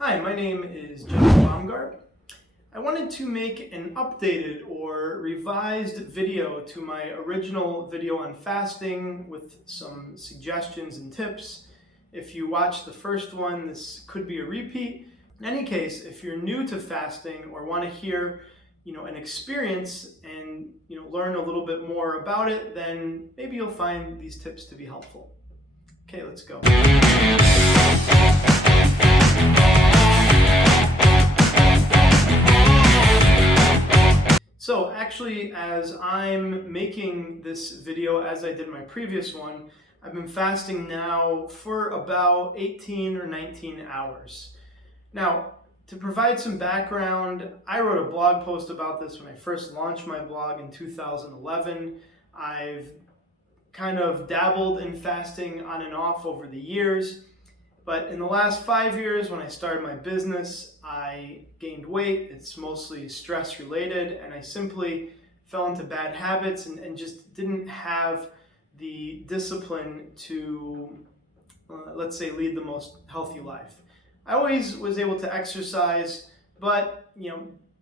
Hi, my name is Jeff Baumgart. I wanted to make an updated or revised video to my original video on fasting with some suggestions and tips. If you watched the first one, this could be a repeat. In any case, if you're new to fasting or want to hear, an experience and, learn a little bit more about it, then maybe you'll find these tips to be helpful. Okay, let's go. So actually, as I'm making this video, as I did my previous one, I've been fasting now for about 18 or 19 hours. Now, to provide some background, I wrote a blog post about this when I first launched my blog in 2011. I've kind of dabbled in fasting on and off over the years. But in the last 5 years, when I started my business, I gained weight. It's mostly stress related, and I simply fell into bad habits and just didn't have the discipline to, let's say, lead the most healthy life. I always was able to exercise, but,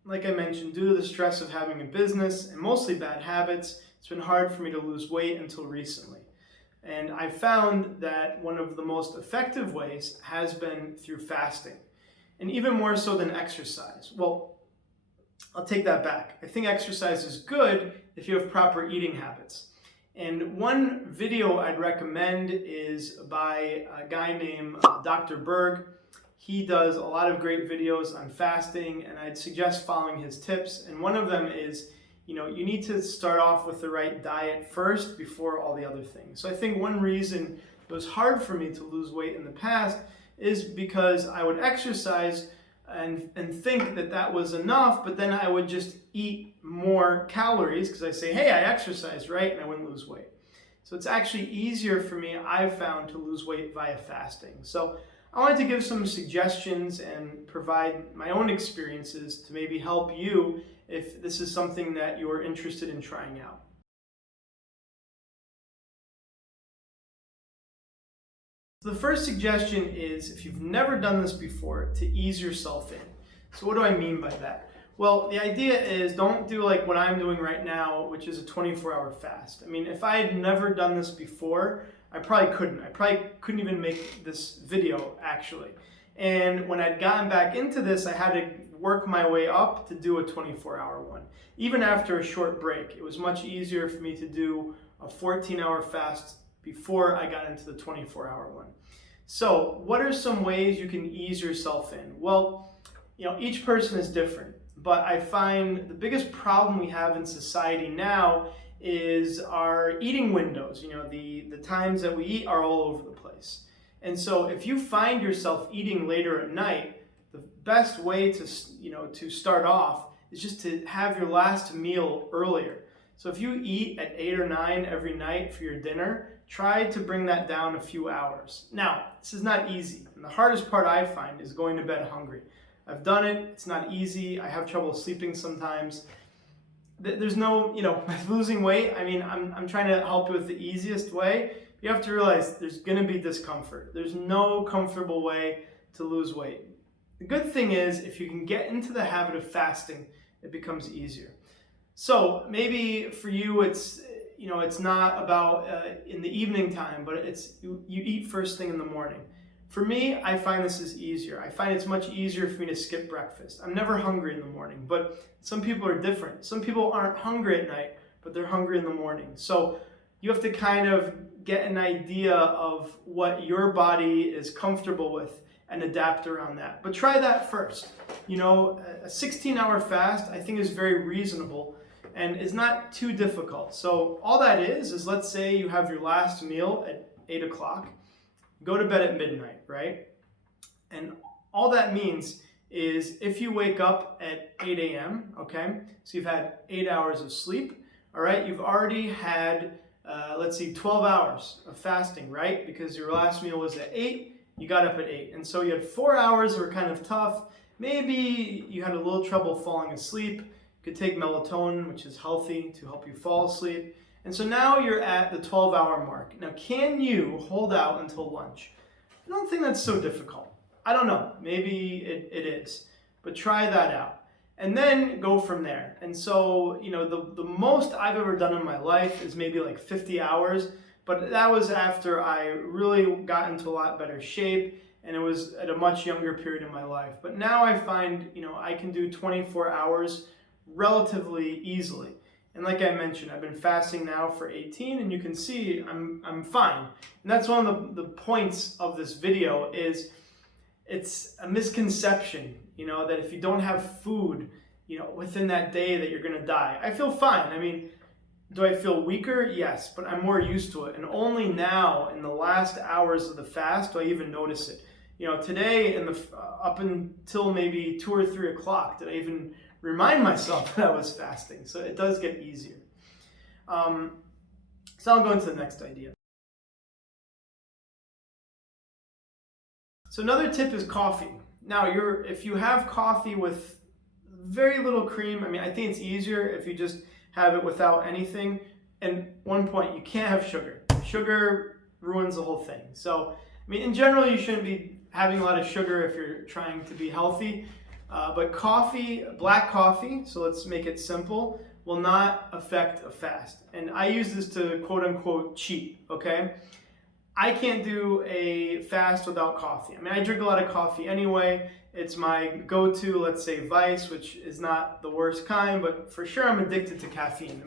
like I mentioned, due to the stress of having a business and mostly bad habits, it's been hard for me to lose weight until recently. And I found that one of the most effective ways has been through fasting, and even more so than exercise. Well, I'll take that back. I think exercise is good if you have proper eating habits. And one video I'd recommend is by a guy named Dr. Berg. He does a lot of great videos on fasting, and I'd suggest following his tips. And one of them is, you need to start off with the right diet first before all the other things. So I think one reason it was hard for me to lose weight in the past is because I would exercise and think that was enough, but then I would just eat more calories because I say, hey, I exercised, right? And I wouldn't lose weight. So it's actually easier for me, I've found, to lose weight via fasting. So I wanted to give some suggestions and provide my own experiences to maybe help you if this is something that you're interested in trying out. The first suggestion is, if you've never done this before, to ease yourself in. So what do I mean by that? Well, the idea is, don't do like what I'm doing right now, which is a 24-hour fast. I mean, if I had never done this before, I probably couldn't even make this video, actually. And when I'd gotten back into this, I had to work my way up to do a 24-hour one. Even after a short break, it was much easier for me to do a 14-hour fast before I got into the 24-hour one. So what are some ways you can ease yourself in? Well, each person is different, but I find the biggest problem we have in society now is our eating windows. The times that we eat are all over the place. And so if you find yourself eating later at night, the best way to start off is just to have your last meal earlier. So if you eat at 8 or 9 every night for your dinner, try to bring that down a few hours. Now, this is not easy, and the hardest part I find is going to bed hungry. I've done it, it's not easy, I have trouble sleeping sometimes. There's no, with losing weight, I mean, I'm trying to help you with the easiest way. You have to realize there's going to be discomfort. There's no comfortable way to lose weight. The good thing is, if you can get into the habit of fasting, it becomes easier. So maybe for you, it's not about in the evening time, but it's you eat first thing in the morning. For me, I find this is easier. I find it's much easier for me to skip breakfast. I'm never hungry in the morning, but some people are different. Some people aren't hungry at night, but they're hungry in the morning. So you have to kind of get an idea of what your body is comfortable with and adapt around that. But try that first. A 16-hour fast, I think, is very reasonable and is not too difficult. So all that is let's say you have your last meal at 8 o'clock, go to bed at midnight, right? And all that means is if you wake up at 8 a.m., okay, so you've had 8 hours of sleep, all right, you've already had, 12 hours of fasting, right? Because your last meal was at 8, you got up at 8. And so you had 4 hours that were kind of tough. Maybe you had a little trouble falling asleep. You could take melatonin, which is healthy, to help you fall asleep. And so now you're at the 12-hour mark. Now, can you hold out until lunch? I don't think that's so difficult. I don't know, maybe it is, but try that out. And then go from there. And so, the most I've ever done in my life is maybe like 50 hours, but that was after I really got into a lot better shape, and it was at a much younger period in my life. But now I find, I can do 24 hours relatively easily. And like I mentioned, I've been fasting now for 18, and you can see I'm fine. And that's one of the points of this video is it's a misconception, that if you don't have food, within that day that you're going to die. I feel fine. I mean, do I feel weaker? Yes, but I'm more used to it. And only now in the last hours of the fast do I even notice it. Today up until maybe 2 or 3 o'clock, did I even remind myself that I was fasting? So it does get easier. So I'll go into the next idea. So another tip is coffee. Now, if you have coffee with very little cream, I think it's easier if you just have it without anything. And one point, you can't have sugar. Sugar ruins the whole thing. So, in general, you shouldn't be having a lot of sugar if you're trying to be healthy. But coffee, black coffee, so let's make it simple, will not affect a fast. And I use this to quote unquote cheat, okay? I can't do a fast without coffee. I drink a lot of coffee anyway. It's my go-to, let's say, vice, which is not the worst kind, but for sure I'm addicted to caffeine.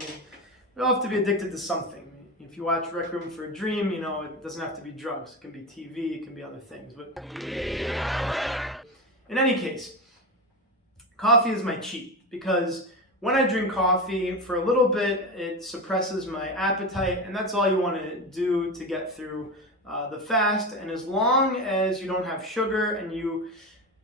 We all have to be addicted to something. If you watch Requiem for a Dream, it doesn't have to be drugs. It can be TV, it can be other things. But in any case, coffee is my cheat, because when I drink coffee for a little bit, it suppresses my appetite, and that's all you want to do to get through the fast. And as long as you don't have sugar and you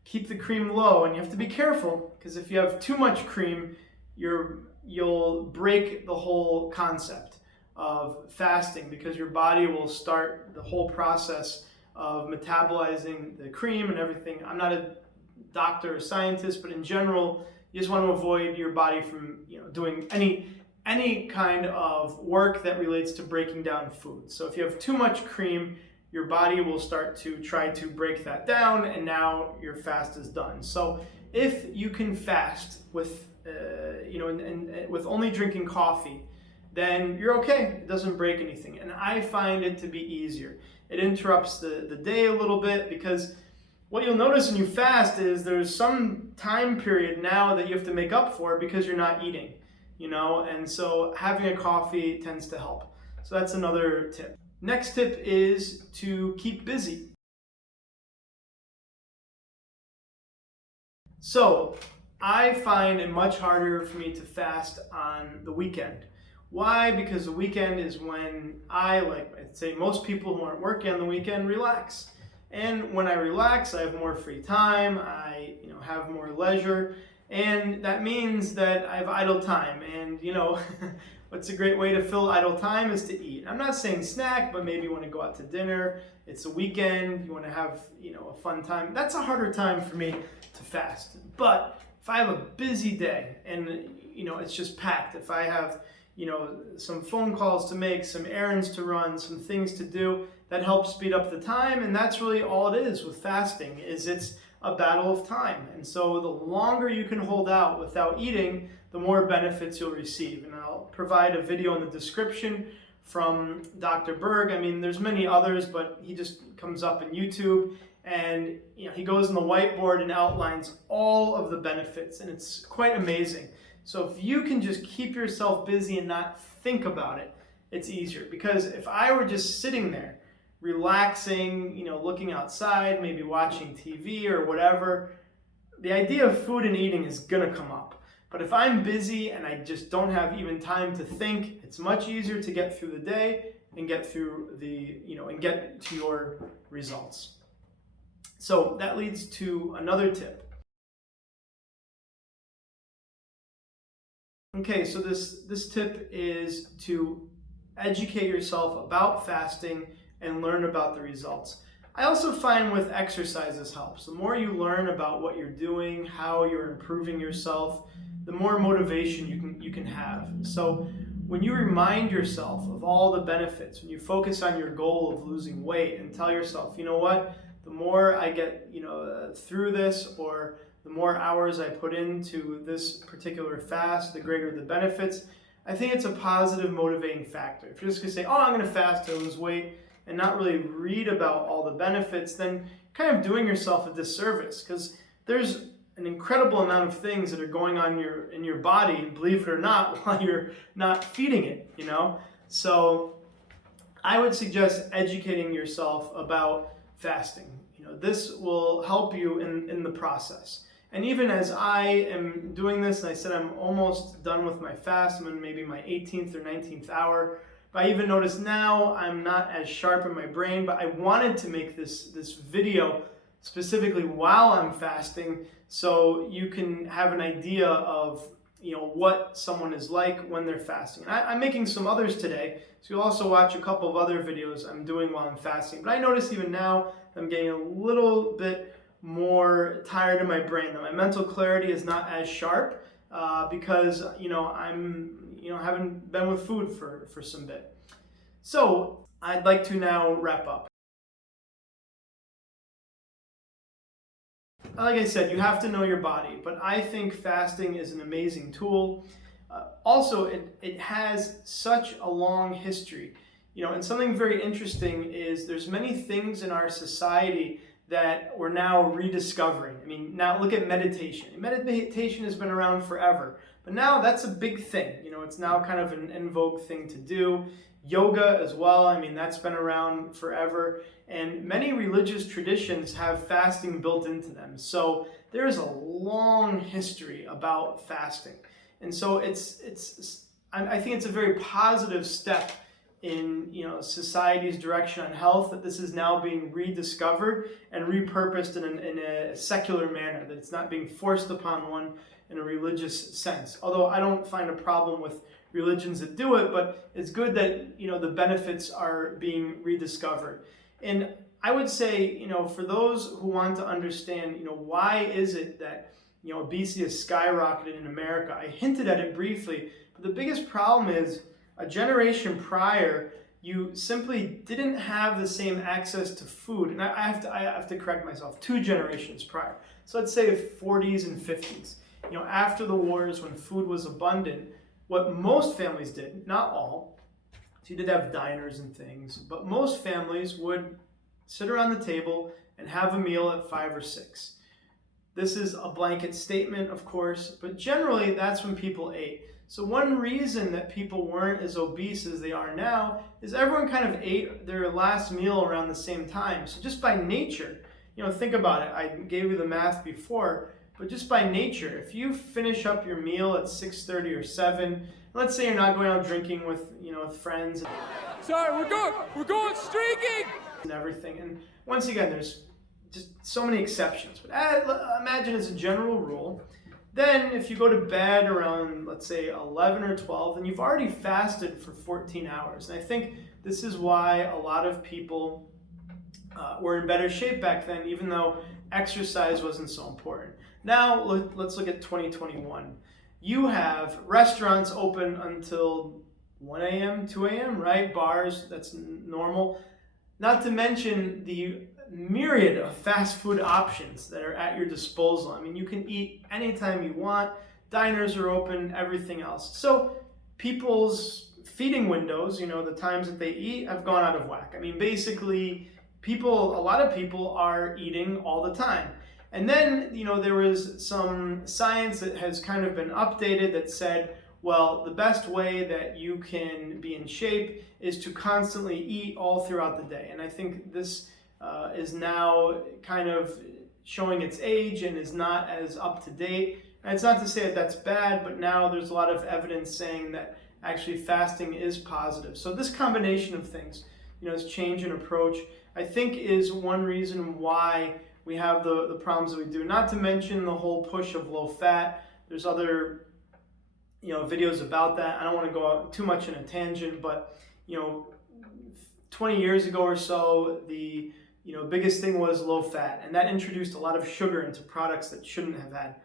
keep the cream low, and you have to be careful, because if you have too much cream, you'll break the whole concept of fasting, because your body will start the whole process of metabolizing the cream and everything. I'm not a doctor or scientist, but in general, you just want to avoid your body from doing any kind of work that relates to breaking down food. So if you have too much cream, your body will start to try to break that down, and now your fast is done. So if you can fast with with only drinking coffee, then you're okay. It doesn't break anything. And I find it to be easier. It interrupts the day a little bit, because what you'll notice when you fast is there's some time period now that you have to make up for because you're not eating, and so having a coffee tends to help. So that's another tip. Next tip is to keep busy. So I find it much harder for me to fast on the weekend. Why? Because the weekend is when I'd say most people who aren't working on the weekend relax. And when I relax, I have more free time, I have more leisure, and that means that I have idle time. And what's a great way to fill idle time is to eat. I'm not saying snack, but maybe you want to go out to dinner. It's a weekend, you want to have a fun time. That's a harder time for me to fast. But if I have a busy day and it's just packed, if I have some phone calls to make, some errands to run, some things to do, that helps speed up the time. And that's really all it is with fasting, is it's a battle of time. And so the longer you can hold out without eating, the more benefits you'll receive. And I'll provide a video in the description from Dr. Berg. There's many others, but he just comes up in YouTube, and he goes on the whiteboard and outlines all of the benefits, and it's quite amazing. So if you can just keep yourself busy and not think about it, it's easier. Because if I were just sitting there, relaxing, looking outside, maybe watching TV or whatever, the idea of food and eating is gonna come up. But if I'm busy and I just don't have even time to think, it's much easier to get through the day and get through and get to your results. So that leads to another tip. Okay, so this tip is to educate yourself about fasting and learn about the results. I also find with exercise this helps. The more you learn about what you're doing, how you're improving yourself, the more motivation you can have. So when you remind yourself of all the benefits, when you focus on your goal of losing weight and tell yourself, you know what, the more I get, through this, or the more hours I put into this particular fast, the greater the benefits. I think it's a positive motivating factor. If you're just gonna say, oh, I'm gonna fast to lose weight, and not really read about all the benefits, then kind of doing yourself a disservice, because there's an incredible amount of things that are going on in your body, believe it or not, while you're not feeding it, So I would suggest educating yourself about fasting. This will help you in the process. And even as I am doing this, and I said I'm almost done with my fast, I'm in maybe my 18th or 19th hour, but I even notice now I'm not as sharp in my brain, but I wanted to make this video specifically while I'm fasting, so you can have an idea of what someone is like when they're fasting. And I'm making some others today, so you'll also watch a couple of other videos I'm doing while I'm fasting. But I notice even now I'm getting a little bit more tired in my brain. That my mental clarity is not as sharp because I'm haven't been with food for some bit. So I'd like to now wrap up. Like I said, you have to know your body, but I think fasting is an amazing tool. Also, it has such a long history. And something very interesting is there's many things in our society that we're now rediscovering. I mean, now look at meditation. Meditation has been around forever, but now that's a big thing. It's now kind of an in vogue thing to do. Yoga as well, I mean, that's been around forever. And many religious traditions have fasting built into them. So there's a long history about fasting. And so I think it's a very positive step in society's direction on health, that this is now being rediscovered and repurposed in a secular manner, that it's not being forced upon one in a religious sense. Although I don't find a problem with religions that do it, but it's good that the benefits are being rediscovered. And I would say, for those who want to understand, why is it that obesity has skyrocketed in America? I hinted at it briefly, but the biggest problem is a generation prior, you simply didn't have the same access to food. And I have to correct myself, 2 generations prior. So let's say 40s and 50s. After the wars, when food was abundant, what most families did, not all, so you did have diners and things, but most families would sit around the table and have a meal at 5 or 6. This is a blanket statement, of course, but generally that's when people ate. So one reason that people weren't as obese as they are now is everyone kind of ate their last meal around the same time. So just by nature, think about it. I gave you the math before, but just by nature, if you finish up your meal at 6:30 or 7, let's say you're not going out drinking with with friends. Sorry, we're going streaking and everything. And once again, there's just so many exceptions. But imagine as a general rule, then if you go to bed around, let's say 11 or 12, then you've already fasted for 14 hours. And I think this is why a lot of people were in better shape back then, even though exercise wasn't so important. Now, let's look at 2021. You have restaurants open until 1 a.m., 2 a.m., right? Bars, that's normal. Not to mention the myriad of fast food options that are at your disposal. I mean, you can eat anytime you want. Diners are open, everything else. So people's feeding windows, the times that they eat, have gone out of whack. I mean, basically, a lot of people are eating all the time. And then, there was some science that has kind of been updated that said, well, the best way that you can be in shape is to constantly eat all throughout the day. And I think this is now kind of showing its age and is not as up to date. And it's not to say that that's bad, but now there's a lot of evidence saying that actually fasting is positive. So this combination of things, this change in approach, I think is one reason why we have the problems that we do. Not to mention the whole push of low fat. There's other videos about that. I don't want to go out too much in a tangent, but 20 years ago or so, the biggest thing was low fat, and that introduced a lot of sugar into products that shouldn't have had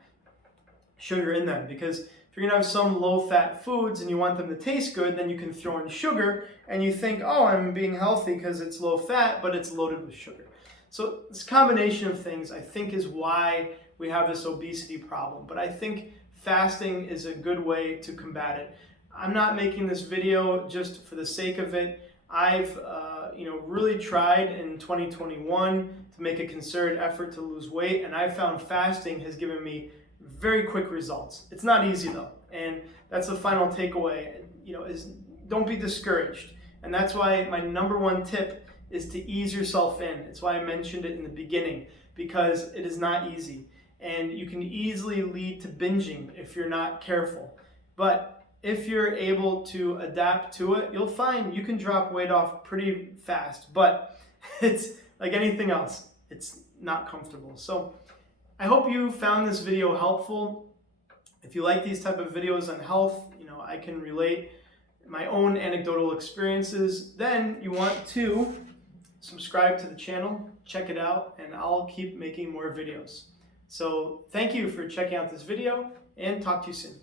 sugar in them. Because if you're gonna have some low fat foods and you want them to taste good, then you can throw in sugar and you think, oh, I'm being healthy because it's low fat, but it's loaded with sugar. So this combination of things I think is why we have this obesity problem. But I think fasting is a good way to combat it. I'm not making this video just for the sake of it. I've really tried in 2021 to make a concerted effort to lose weight, and I found fasting has given me very quick results. It's not easy though, and that's the final takeaway. Is don't be discouraged, and that's why my number one tip is to ease yourself in. It's why I mentioned it in the beginning, because it is not easy, and you can easily lead to binging if you're not careful. But if you're able to adapt to it, you'll find you can drop weight off pretty fast, but it's like anything else, it's not comfortable. So I hope you found this video helpful. If you like these type of videos on health, I can relate my own anecdotal experiences, then you want to subscribe to the channel, check it out, and I'll keep making more videos. So thank you for checking out this video, and talk to you soon.